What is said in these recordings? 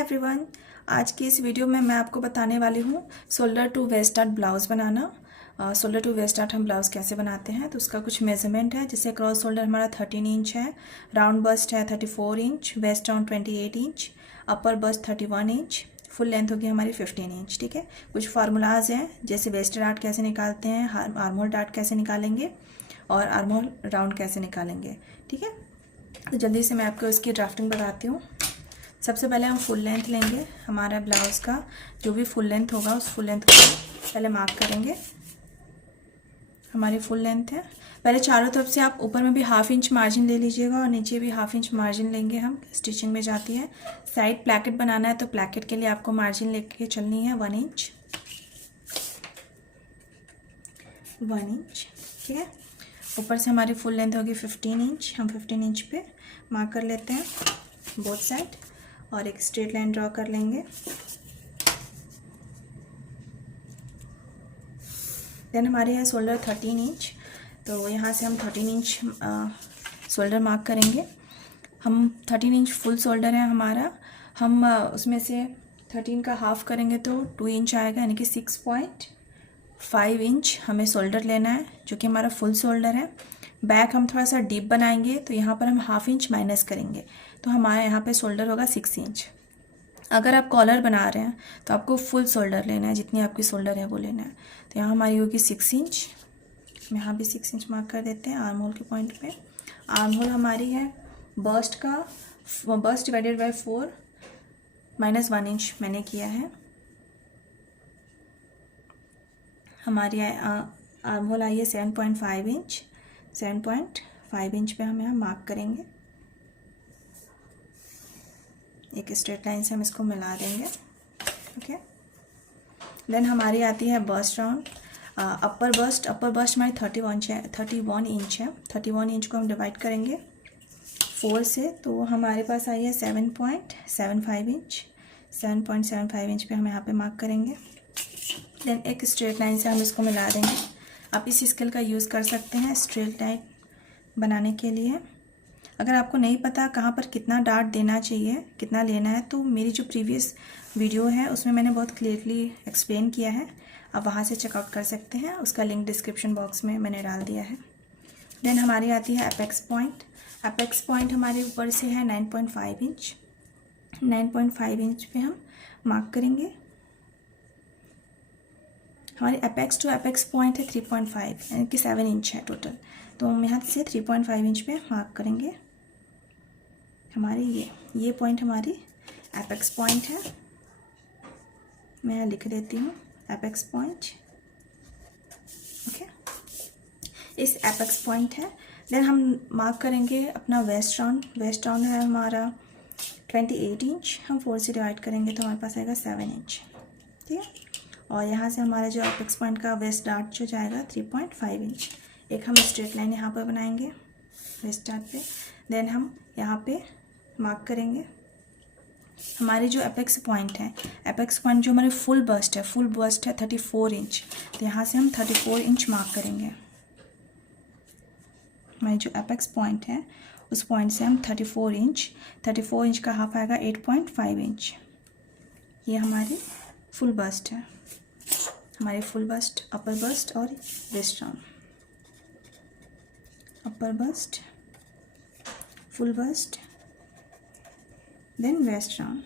Everyone, आज की इस वीडियो में मैं आपको बताने वाली हूँ shoulder to waist dart blouse बनाना। शोल्डर टू वेस्ट आर्ट हम ब्लाउज़ कैसे बनाते हैं, तो उसका कुछ मेजरमेंट है। जैसे क्रॉस शोल्डर हमारा 13 इंच है, राउंड बस्ट है 34 इंच, वेस्ट राउंड 28 इंच, अपर बस्ट 31 इंच, फुल लेंथ होगी हमारी 15 इंच। ठीक है, कुछ फार्मूलाज हैं जैसे वेस्ट डार्ट कैसे निकालते हैं, आर्महोल डार्ट कैसे निकालेंगे और आर्महोल राउंड कैसे निकालेंगे। ठीक है, तो जल्दी से मैं आपको इसकी ड्राफ्टिंग बताती हूँ। सबसे पहले हम फुल लेंथ लेंगे। हमारा ब्लाउज़ का जो भी फुल लेंथ होगा उस फुल लेंथ को पहले मार्क करेंगे। हमारी फुल लेंथ है। पहले चारों तरफ से आप ऊपर में भी हाफ इंच मार्जिन ले लीजिएगा और नीचे भी हाफ इंच मार्जिन लेंगे। हम स्टिचिंग में जाती है, साइड प्लैकेट बनाना है तो प्लैकेट के लिए आपको मार्जिन लेके चलनी है 1 इंच। 1 इंच। ठीक है, ऊपर से हमारी फुल लेंथ होगी 15 इंच। हम 15 इंच पे मार्क कर लेते हैं बोथ साइड और एक स्ट्रेट लाइन ड्रॉ कर लेंगे। देन हमारे है शोल्डर 13 इंच, तो यहाँ से हम 13 इंच शोल्डर मार्क करेंगे। हम 13 इंच फुल शोल्डर है हमारा। हम उसमें से 13 का हाफ करेंगे तो 2 इंच आएगा, यानी कि 6.5 इंच हमें शोल्डर लेना है, जो कि हमारा फुल शोल्डर है। बैक हम थोड़ा सा डीप बनाएंगे तो यहाँ पर हम हाफ इंच माइनस करेंगे, तो हमारे यहाँ पे शोल्डर होगा 6 इंच। अगर आप कॉलर बना रहे हैं तो आपको फुल शोल्डर लेना है, जितनी आपकी शोल्डर है वो लेना है। तो यहाँ हमारी होगी 6 इंच। यहाँ भी 6 इंच मार्क कर देते हैं आर्म होल के पॉइंट पे। आर्म होल हमारी है बस्ट का, bust divided by 4 minus 1 inch मैंने किया है। हमारी आर्म होल आई है 7.5 इंच। 7.5 इंच पे हम यहाँ मार्क करेंगे। एक स्ट्रेट लाइन से हम इसको मिला देंगे। ओके, देन हमारी आती है बस्ट राउंड। अपर बस्ट हमारी 31 इंच है। 31 इंच को हम डिवाइड करेंगे 4 से, तो हमारे पास आई है 7.75 इंच। 7.75 इंच पे हम यहाँ पे मार्क करेंगे। देन एक स्ट्रेट लाइन से हम इसको मिला देंगे। आप इस स्केल का यूज़ कर सकते हैं स्ट्रेट लाइन बनाने के लिए। अगर आपको नहीं पता कहाँ पर कितना डार्ट देना चाहिए, कितना लेना है, तो मेरी जो प्रीवियस वीडियो है उसमें मैंने बहुत क्लियरली एक्सप्लेन किया है, आप वहाँ से चेकआउट कर सकते हैं। उसका लिंक डिस्क्रिप्शन बॉक्स में मैंने डाल दिया है। देन हमारी आती है अपेक्स पॉइंट। अपेक्स पॉइंट हमारे ऊपर से है 9.5 इंच। 9.5 इंच पे हम मार्क करेंगे। हमारी अपेक्स टू अपेक्स पॉइंट है 3.5, यानी कि 7 इंच है टोटल। तो हम यहाँ से 3.5 इंच पे मार्क करेंगे। हमारी ये पॉइंट हमारी एपेक्स पॉइंट है। मैं यहाँ लिख देती हूँ एपेक्स पॉइंट। ओके, इस एपेक्स पॉइंट है। देन हम मार्क करेंगे अपना वेस्ट राउंड। वेस्ट राउंड है हमारा 28 इंच। हम 4 से डिवाइड करेंगे तो हमारे पास आएगा 7 इंच। ठीक है, और यहाँ से हमारा जो एपेक्स पॉइंट का वेस्ट डार्ट जो जाएगा 3.5 इंच। एक हम स्ट्रेट लाइन यहाँ पर बनाएंगे वेस्ट डार्ट पे। देन हम यहाँ पे मार्क करेंगे हमारे जो एपेक्स पॉइंट है। एपेक्स पॉइंट जो हमारे फुल बस्ट है 34 इंच, तो यहाँ से हम 34 इंच मार्क करेंगे। हमारे जो एपेक्स पॉइंट है उस पॉइंट से हम 34 इंच का हाफ आएगा 8.5 इंच। ये हमारी फुल बस्ट है। हमारी फुल बस्ट, अपर बस्ट और waist round. Upper bust, full bust, then waist round.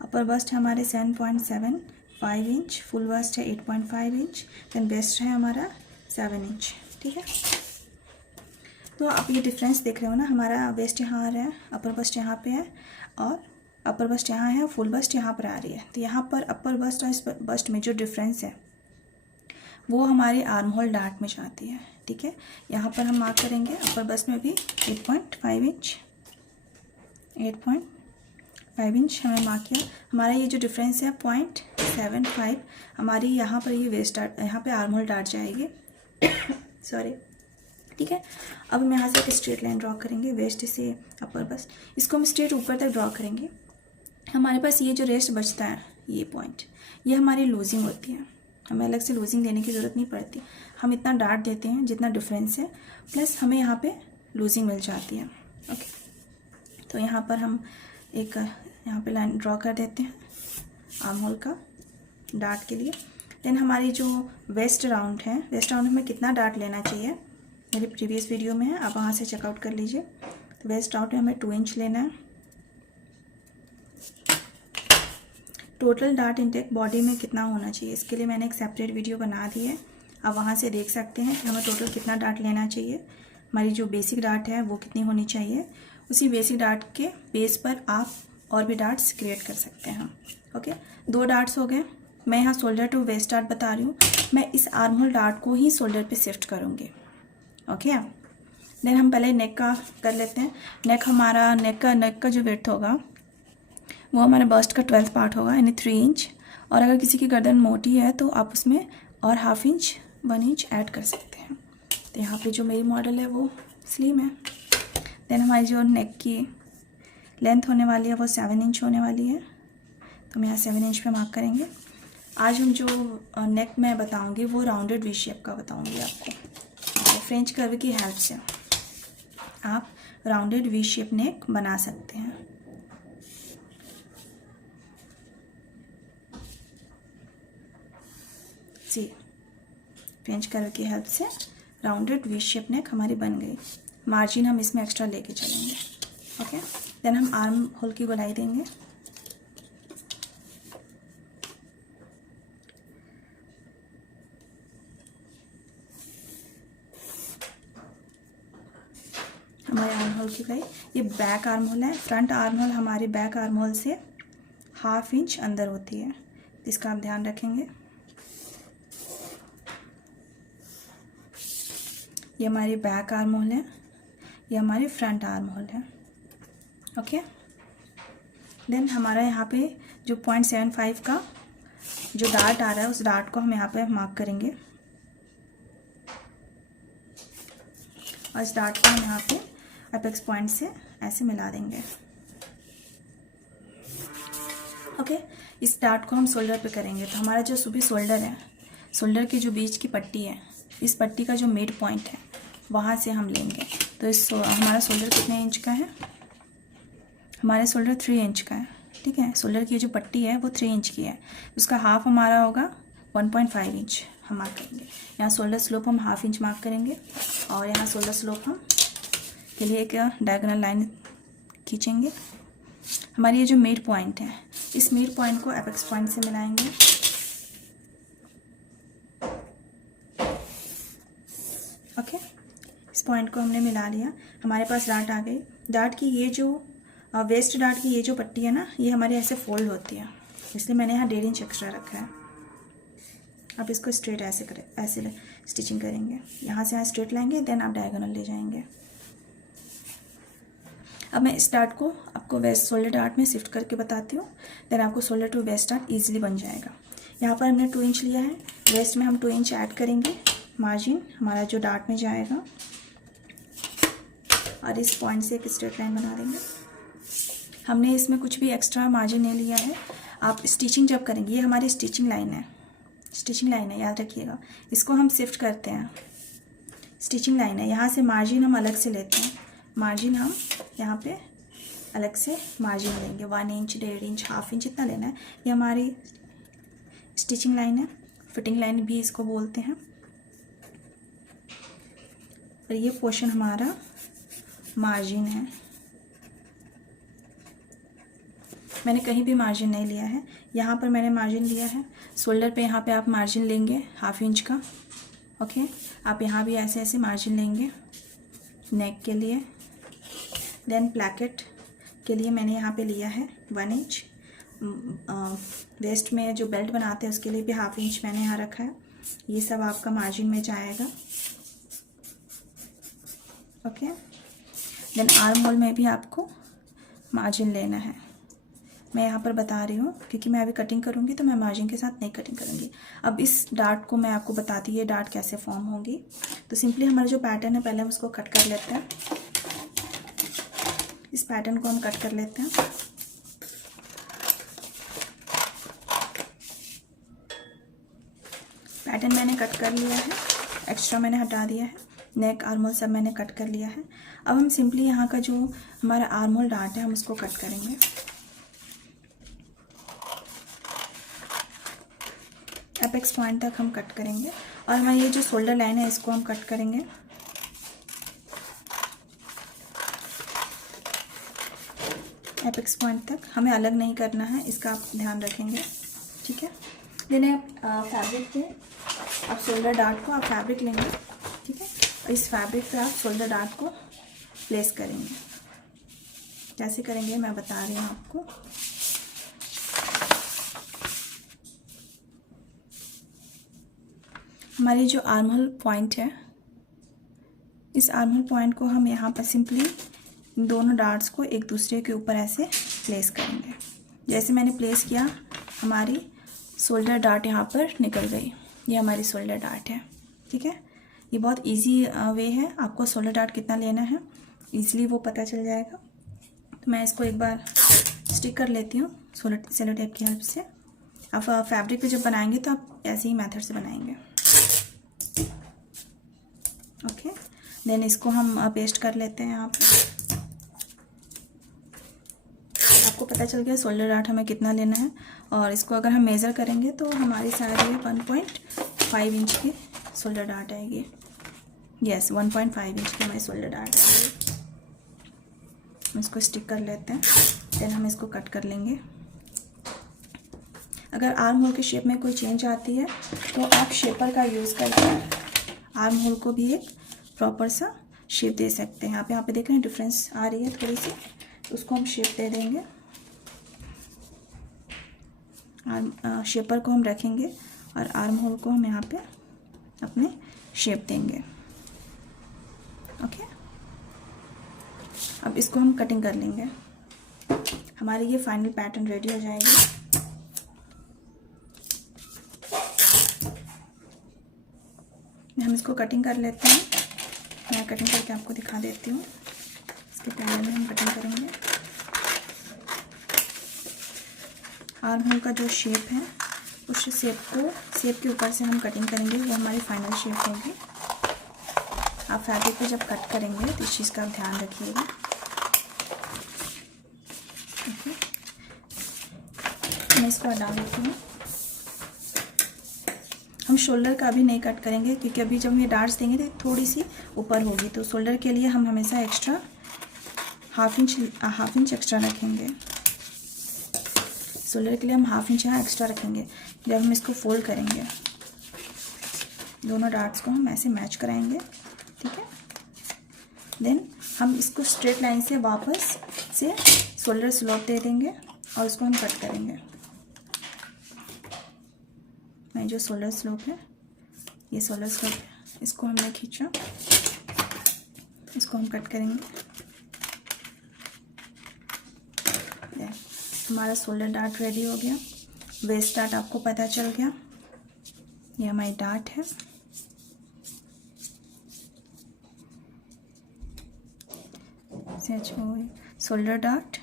Upper bust है हमारे 7.75 इंच, फुल बस्ट है 8.5 इंच, देन वेस्ट है हमारा 7 इंच। ठीक है, तो आप ये डिफरेंस देख रहे हो ना, हमारा वेस्ट यहाँ आ रहा है, अपर बस्ट यहाँ पे है और अपर बस्ट यहाँ है, फुल बस्ट यहाँ पर आ रही है। तो यहाँ पर अपर बस्ट और इस बस्ट में जो डिफरेंस है वो हमारे आर्म होल डार्ट में जाती है। ठीक है, यहाँ पर हम मार्क करेंगे अपर बस्ट में भी 8.5 इंच। 8.5 इंच हमें मार्क किया। हमारा ये जो डिफरेंस है 0.75, हमारी यहाँ पर ये वेस्ट डार्ट, यहाँ पे आर्म होल डार्ट जाएगी। सॉरी। ठीक है, अब हम यहाँ से एक स्ट्रेट लाइन ड्रॉ करेंगे वेस्ट से अपर बस्ट। इसको हम स्ट्रेट ऊपर तक ड्रॉ करेंगे। हमारे पास ये जो रेस्ट बचता है, ये पॉइंट, ये हमारी लूजिंग होती है। हमें अलग से लूजिंग देने की ज़रूरत नहीं पड़ती। हम इतना डार्ट देते हैं जितना डिफरेंस है, प्लस हमें यहाँ पे लूजिंग मिल जाती है। ओके, तो यहाँ पर हम एक यहाँ पे लाइन ड्रॉ कर देते हैं आर्म होल का डार्ट के लिए। देन हमारी जो वेस्ट राउंड है, वेस्ट राउंड में कितना डार्ट लेना चाहिए मेरी प्रीवियस वीडियो में है, आप वहाँ से चेकआउट कर लीजिए। तो वेस्ट राउंड में हमें 2 इंच लेना है। टोटल डार्ट इंटेक बॉडी में कितना होना चाहिए, इसके लिए मैंने एक सेपरेट वीडियो बना दी है, आप वहाँ से देख सकते हैं कि हमें टोटल कितना डार्ट लेना चाहिए। हमारी जो बेसिक डार्ट है वो कितनी होनी चाहिए, उसी बेसिक डार्ट के बेस पर आप और भी डार्ट्स क्रिएट कर सकते हैं। ओके, 2 डार्ट्स हो गए। मैं यहाँ शोल्डर टू वेस्ट डार्ट बता रही हूँ, मैं इस आर्म होल डार्ट को ही शोल्डर पे शिफ्ट करूँगी। ओके, देन हम पहले नेक का कर लेते हैं। नेक का जो विड्थ होगा वो हमारे बस्ट का 12th पार्ट होगा, यानी 3 इंच। और अगर किसी की गर्दन मोटी है तो आप उसमें और 1/2 इंच 1 इंच ऐड कर सकते हैं। तो यहाँ पे जो मेरी मॉडल है वो स्लिम है। देन हमारी जो नेक की लेंथ होने वाली है वो 7 इंच होने वाली है, तो हम यहाँ 7 इंच पे मार्क करेंगे। आज हम जो नेक मैं बताऊंगी वो राउंडेड वी शेप का बताऊंगी आपको। तो फ्रेंच कर्व की हेल्प से आप राउंडेड वी शेप नेक बना सकते हैं। सी, फ्रेंच कर्व की हेल्प से राउंडेड वी शेप नेक हमारी बन गई। मार्जिन हम इसमें एक्स्ट्रा लेके चलेंगे। ओके, देन हम आर्म होल की गोलाई देंगे। हमारे आर्म होल की गोलाई, ये बैक आर्म होल है। फ्रंट आर्म होल हमारे बैक आर्म होल से 1/2 इंच अंदर होती है, इसका आप ध्यान रखेंगे। ये हमारी बैक आर्म होल है, ये हमारी फ्रंट आर्म होल है। ओके, देन हमारा यहाँ पे जो 0.75 का जो डार्ट आ रहा है उस डार्ट को हम यहाँ पे मार्क करेंगे और इस डार्ट को हम यहाँ पे अपेक्स पॉइंट से ऐसे मिला देंगे। ओके, इस डार्ट को हम शोल्डर पे करेंगे। तो हमारा जो सुबह शोल्डर है, शोल्डर के जो बीच की पट्टी है, इस पट्टी का जो मिड पॉइंट है वहाँ से हम लेंगे। तो हमारा शोल्डर कितने इंच का है, हमारे शोल्डर 3 इंच का है। ठीक है, शोल्डर की जो पट्टी है वो 3 इंच की है, उसका हाफ हमारा होगा 1.5 इंच हम मार्क करेंगे। यहाँ शोल्डर स्लोप हम 1/2 इंच मार्क करेंगे और यहाँ शोल्डर स्लोप हम के लिए एक डायगोनल लाइन खींचेंगे। हमारी ये जो मिड पॉइंट है, इस मिड पॉइंट को एपेक्स पॉइंट से मिलाएंगे। ओके, इस पॉइंट को हमने मिला लिया, हमारे पास डार्ट आ गई। डार्ट की ये जो वेस्ट डार्ट की ये जो पट्टी है ना, ये हमारे ऐसे फोल्ड होती है, इसलिए मैंने यहाँ 1.5 इंच एक्स्ट्रा रखा है। आप इसको स्ट्रेट ऐसे करें, ऐसे स्टिचिंग करेंगे, यहाँ से यहाँ स्ट्रेट लाएंगे, देन आप डायगोनल ले जाएंगे। अब मैं इस डार्ट को आपको वेस्ट शोल्डर डार्ट में शिफ्ट करके बताती हूँ, देन आपको shoulder to waist dart easily बन जाएगा। यहाँ पर हमने 2 इंच लिया है, वेस्ट में हम 2 इंच ऐड करेंगे, मार्जिन हमारा जो डार्ट में जाएगा और इस पॉइंट से एक स्ट्रेट लाइन बना देंगे। हमने इसमें कुछ भी एक्स्ट्रा मार्जिन नहीं लिया है। आप स्टिचिंग जब करेंगे, ये हमारी स्टिचिंग लाइन है, स्टिचिंग लाइन है, याद रखिएगा। इसको हम शिफ्ट करते हैं, स्टिचिंग लाइन है, यहाँ से मार्जिन हम अलग से लेते हैं। मार्जिन हम यहाँ पे अलग से मार्जिन लेंगे, 1 इंच 1.5 इंच 1/2 इंच इतना लेना है। ये हमारी स्टिचिंग लाइन है, फिटिंग लाइन भी इसको बोलते हैं। और ये पोर्शन हमारा मार्जिन है, मैंने कहीं भी मार्जिन नहीं लिया है, यहाँ पर मैंने मार्जिन लिया है। शोल्डर पे यहाँ पे आप मार्जिन लेंगे 1/2 इंच का। ओके, आप यहाँ भी ऐसे ऐसे मार्जिन लेंगे नेक के लिए। देन प्लैकेट के लिए मैंने यहाँ पे लिया है 1 इंच। वेस्ट में जो बेल्ट बनाते हैं उसके लिए भी 1/2 इंच मैंने यहाँ रखा है। ये सब आपका मार्जिन में जाएगा। ओके, देन आर्म होल में भी आपको मार्जिन लेना है। मैं यहाँ पर बता रही हूँ क्योंकि मैं अभी कटिंग करूँगी तो मैं मार्जिन के साथ नहीं कटिंग करूँगी। अब इस डार्ट को मैं आपको बताती हूँ ये डार्ट कैसे फॉर्म होगी। तो सिंपली हमारा जो पैटर्न है पहले हम उसको कट कर लेते हैं। इस पैटर्न को हम कट कर लेते हैं। पैटर्न मैंने कट कर लिया है, एक्स्ट्रा मैंने हटा दिया है। नेक, आर्म होल सब मैंने कट कर लिया है। अब हम सिंपली यहाँ का जो हमारा आर्म होल डार्ट है हम उसको कट करेंगे। एपेक्स पॉइंट तक हम कट करेंगे और हमारी ये जो शोल्डर लाइन है इसको हम कट करेंगे। एपेक्स पॉइंट तक हमें अलग नहीं करना है, इसका आप ध्यान रखेंगे, ठीक है। देन फैब्रिक पे आप शोल्डर डार्ट को आप फैब्रिक लेंगे, ठीक है, और इस फैब्रिक पे आप शोल्डर डार्ट को प्लेस करेंगे। कैसे करेंगे मैं बता रही हूँ आपको। हमारी जो आर्म होल पॉइंट है, इस आर्म होल पॉइंट को हम यहाँ पर सिंपली दोनों डार्ट्स को एक दूसरे के ऊपर ऐसे प्लेस करेंगे। जैसे मैंने प्लेस किया हमारी शोल्डर डार्ट यहाँ पर निकल गई। ये हमारी शोल्डर डार्ट है, ठीक है। ये बहुत इजी वे है, आपको शोल्डर डार्ट कितना लेना है इजीली वो पता चल जाएगा। तो मैं इसको एक बार स्टिक कर लेती हूँ सेलो टेप की हेल्प से। आप फैब्रिक पे जब बनाएंगे तो आप ऐसे ही मेथड से बनाएंगे, ओके। देन इसको हम पेस्ट कर लेते हैं। आपको पता चल गया शोल्डर डार्ट हमें कितना लेना है, और इसको अगर हम मेज़र करेंगे तो हमारी शायद ये 1.5 इंच की शोल्डर डार्ट आएगी। यस, 1.5 इंच की हमारी शोल्डर डार्ट आएगी। हम इसको स्टिक कर लेते हैं, देन हम इसको कट कर लेंगे। अगर आर्म होल की शेप में कोई चेंज आती है तो आप शेपर का यूज़ करके आर्म होल को भी एक प्रॉपर सा शेप दे सकते हैं। यहाँ पे देख रहे हैं डिफरेंस आ रही है थोड़ी सी, उसको हम शेप दे देंगे। शेपर को हम रखेंगे और आर्म होल को हम यहाँ पे अपने शेप देंगे, ओके। अब इसको हम कटिंग कर लेंगे। हमारी ये फाइनल पैटर्न रेडी हो जाएगी। हम इसको कटिंग कर लेते हैं। मैं कटिंग करके आपको दिखा देती हूँ। इसके पहले में हम कटिंग करेंगे। आर्म होल का जो शेप है उस शेप के ऊपर से हम कटिंग करेंगे, वो हमारी फाइनल शेप होगी। आप फैब्रिक पे जब कट करेंगे तो इस चीज़ का ध्यान रखिएगा, ओके। मैं इसको हटा देती हूँ। हम शोल्डर का अभी नहीं कट करेंगे क्योंकि अभी जब हम ये डार्ट्स देंगे तो थोड़ी सी ऊपर होगी, तो शोल्डर के लिए हम हमेशा एक्स्ट्रा हाफ इंच एक्स्ट्रा रखेंगे। शोल्डर के लिए हम हाफ इंच यहाँ एक्स्ट्रा रखेंगे। जब हम इसको फोल्ड करेंगे दोनों डार्ट्स को हम ऐसे मैच कराएंगे, ठीक है। देन हम इसको स्ट्रेट लाइन से वापस से शोल्डर स्लोप दे देंगे और उसको हम कट करेंगे। मैं जो शोल्डर स्लोप है, ये शोल्डर स्लोप है, इसको हमने खींचा, इसको हम कट करेंगे। हमारा शोल्डर डार्ट रेडी हो गया। वेस्ट डार्ट आपको पता चल गया, ये हमारी डार्ट है। शोल्डर डार्ट,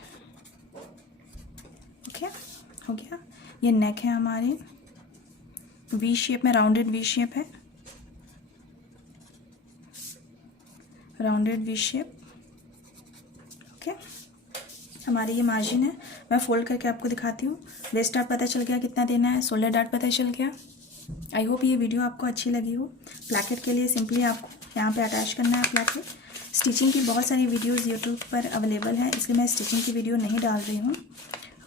ओके, हो गया। ये नेक है हमारी, वी शेप में, राउंडेड वी शेप है, राउंडेड वी शेप, ओके। हमारी ये मार्जिन है। मैं फोल्ड करके आपको दिखाती हूँ। वेस्ट डार्ट पता चल गया कितना देना है, शोल्डर डार्ट पता चल गया। आई होप ये वीडियो आपको अच्छी लगी हो। प्लैकेट के लिए सिंपली आपको यहाँ पे अटैच करना है प्लैकेट। स्टिचिंग की बहुत सारी वीडियोस यूट्यूब पर अवेलेबल है, इसलिए मैं स्टिचिंग की वीडियो नहीं डाल रही हूँ,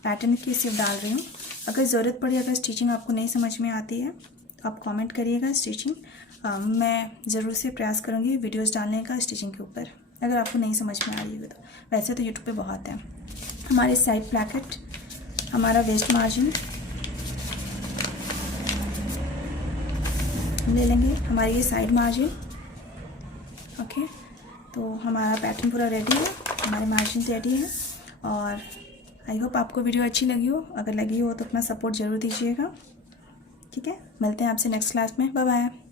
पैटर्न की सिर्फ डाल रही हूँ। अगर ज़रूरत पड़ी, अगर स्टिचिंग आपको नहीं समझ में आती है तो आप कमेंट करिएगा स्टिचिंग, मैं ज़रूर से प्रयास करूँगी वीडियोज़ डालने का स्टिचिंग के ऊपर, अगर आपको नहीं समझ में आ रही है तो। वैसे तो यूट्यूब पे बहुत है। हमारे साइड प्लैकेट, हमारा वेस्ट मार्जिन ले लेंगे, हमारी ये साइड मार्जिन, ओके। तो हमारा पैटर्न पूरा रेडी है, हमारे मार्जिन रेडी है। और आई होप आपको वीडियो अच्छी लगी हो। अगर लगी हो तो अपना सपोर्ट ज़रूर दीजिएगा, ठीक है। मिलते हैं आपसे नेक्स्ट क्लास में। Bye bye.